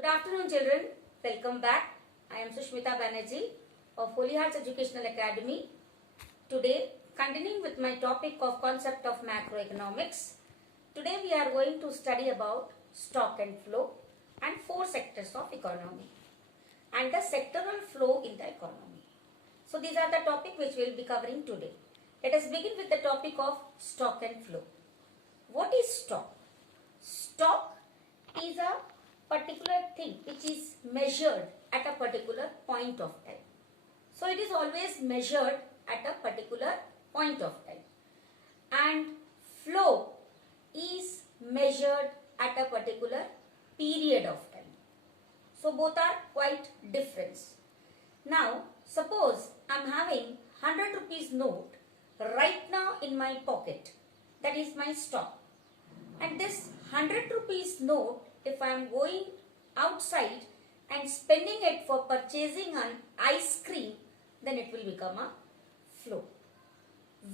Good afternoon, children. Welcome back. I am Sushmita Banerjee of Holy Hearts Educational Academy. Today, continuing with my topic of concept of macroeconomics. Today, we are going to study about stock and flow and four sectors of economy and the sectoral flow in the economy. So, these are the topic which we will be covering today. Let us begin with the topic of stock and flow. What is stock? Stock is a particular thing which is measured at a particular point of time. So it is always measured at a particular point of time. And flow is measured at a particular period of time. So both are quite different. Now suppose I am having 100 rupees note right now in my pocket. That is my stock. And this 100 rupees note, if I am going outside and spending it for purchasing an ice cream, then it will become a flow.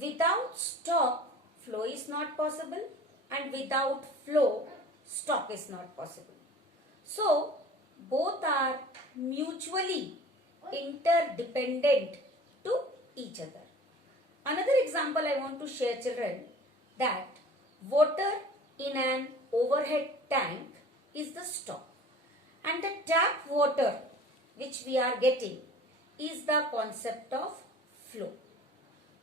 Without stock, flow is not possible, and without flow, stock is not possible. So, both are mutually interdependent to each other. Another example I want to share, children, that water in an overhead tank is the stock, and the tap water which we are getting is the concept of flow.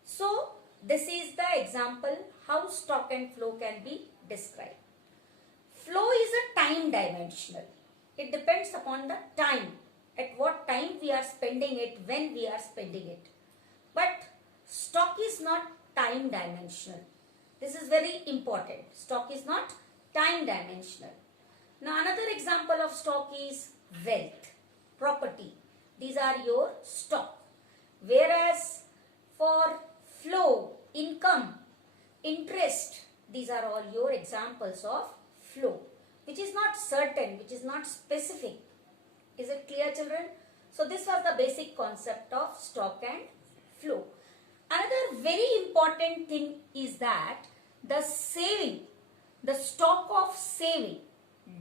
So this is the example how stock and flow can be described. Flow is a time dimensional. It depends upon the time, at what time we are spending it, when we are spending it. But stock is not time dimensional. This is very important. Stock is not time dimensional. Now another example of stock is wealth, property. These are your stock. Whereas for flow, income, interest, these are all your examples of flow, which is not certain, which is not specific. Is it clear, children? So this was the basic concept of stock and flow. Another very important thing is that the saving, the stock of saving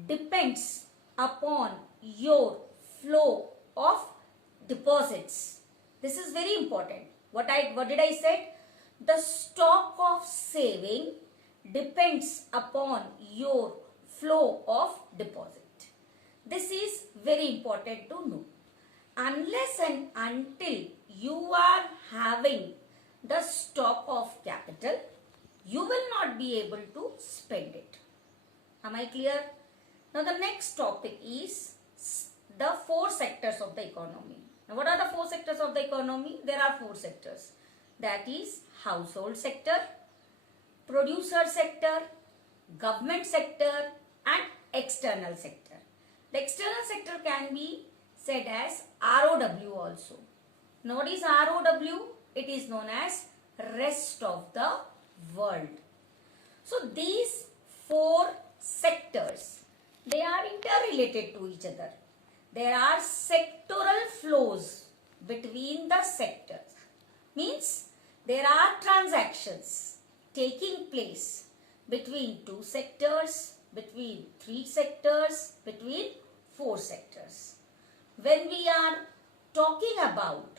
depends upon your flow of deposits. This is very important. What did I say? The stock of saving depends upon your flow of deposit. This is very important to know. Unless and until you are having the stock of capital, you will not be able to spend it. Am I clear? Now the next topic is the four sectors of the economy. Now what are the four sectors of the economy? There are four sectors. That is household sector, producer sector, government sector and external sector. The external sector can be said as ROW also. Now what is ROW? It is known as rest of the world. So these four sectors, they are interrelated to each other. There are sectoral flows between the sectors. Means there are transactions taking place between two sectors, between three sectors, between four sectors. When we are talking about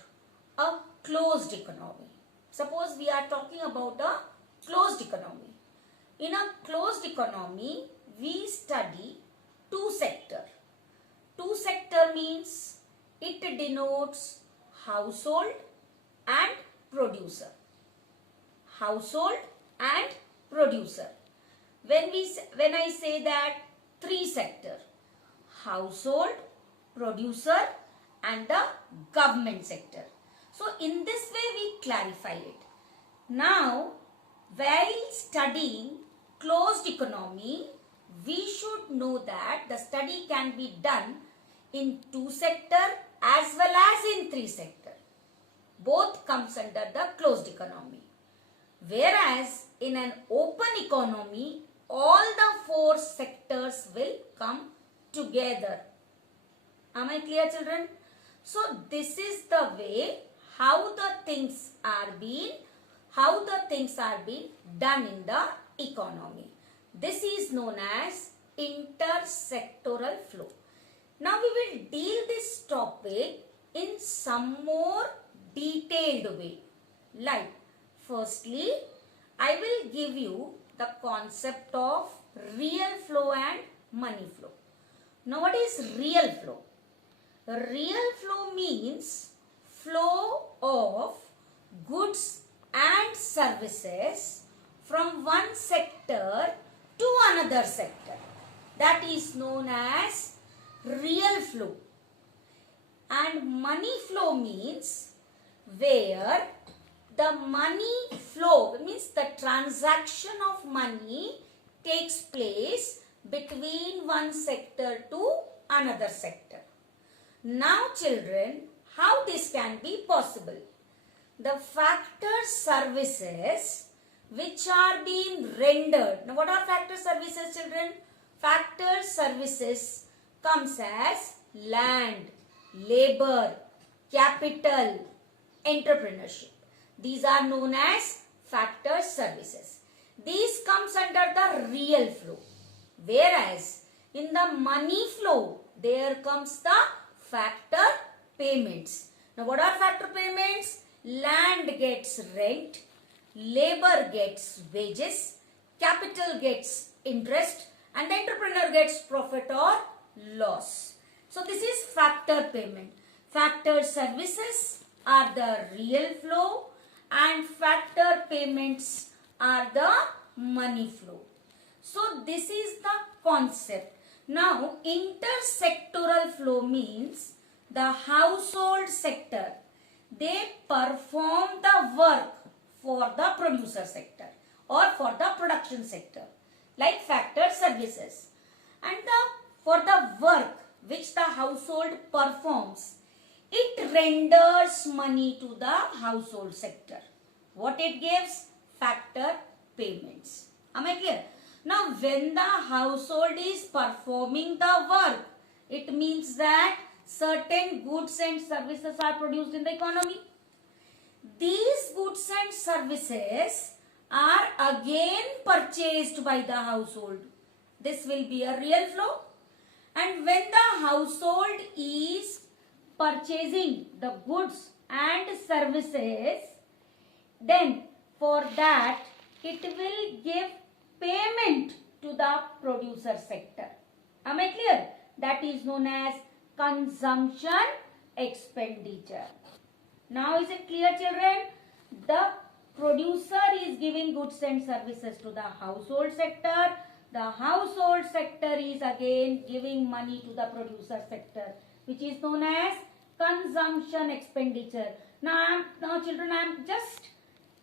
a closed economy, suppose we are talking about a closed economy. In a closed economy, we study two sector. Two sector means it denotes household and producer. Household and producer. When I say that three sector, household, producer and the government sector. So in this way we clarify it. Now while studying closed economy, we should know that the study can be done in two sector as well as in three sector. Both comes under the closed economy. Whereas in an open economy, all the four sectors will come together. Am I clear, children? So this is the way how the things are being done in the economy. This is known as intersectoral flow. Now we will deal this topic in some more detailed way. Like, firstly, I will give you the concept of real flow and money flow. Now what is real flow? Real flow means flow of goods and services from one sector to another sector. That is known as real flow. And money flow means where the money flow, means the transaction of money takes place between one sector to another sector. Now children, how this can be possible? The factor services which are being rendered. Now what are factor services, children? Factor services comes as land, labor, capital, entrepreneurship. These are known as factor services. These comes under the real flow. Whereas in the money flow, there comes the factor payments. Now what are factor payments? Land gets rent, labor gets wages, capital gets interest, and the entrepreneur gets profit or loss. So this is factor payment. Factor services are the real flow and factor payments are the money flow. So this is the concept. Now intersectoral flow means the household sector, they perform the work for the producer sector or for the production sector, like factor services. And for the work which the household performs, it renders money to the household sector. What it gives? Factor payments. Am I clear? Now when the household is performing the work, it means that certain goods and services are produced in the economy. These goods and services are again purchased by the household. This will be a real flow. And when the household is purchasing the goods and services, then for that it will give payment to the producer sector. Am I clear? That is known as consumption expenditure. Now is it clear, children? The producer is giving goods and services to the household sector. The household sector is again giving money to the producer sector, which is known as consumption expenditure. Now children, I am just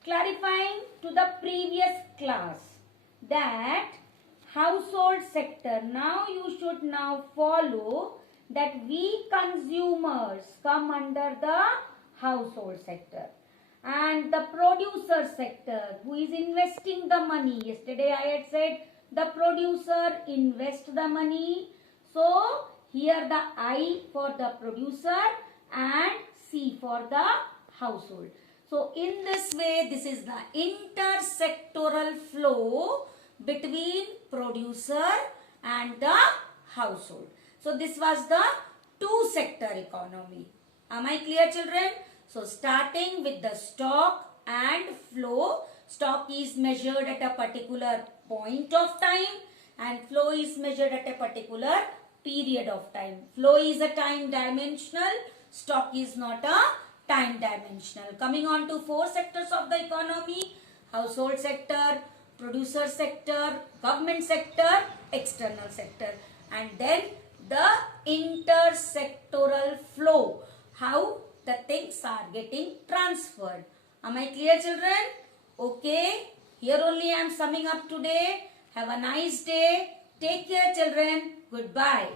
clarifying to the previous class that household sector. Now you should now follow that we consumers come under the household sector, and the producer sector who is investing the money. Yesterday I had said the producer invest the money. So here the I for the producer and C for the household. So in this way, this is the intersectoral flow between producer and the household. So this was the two-sector economy. Am I clear, children? So starting with the stock and flow. Stock is measured at a particular point of time and flow is measured at a particular period of time. Flow is a time dimensional, stock is not a time dimensional. Coming on to four sectors of the economy: household sector, producer sector, government sector, external sector, and then the intersectoral flow, how the things are getting transferred. Am I clear, children? Okay, here only I am summing up today. Have a nice day. Take care, children. Goodbye.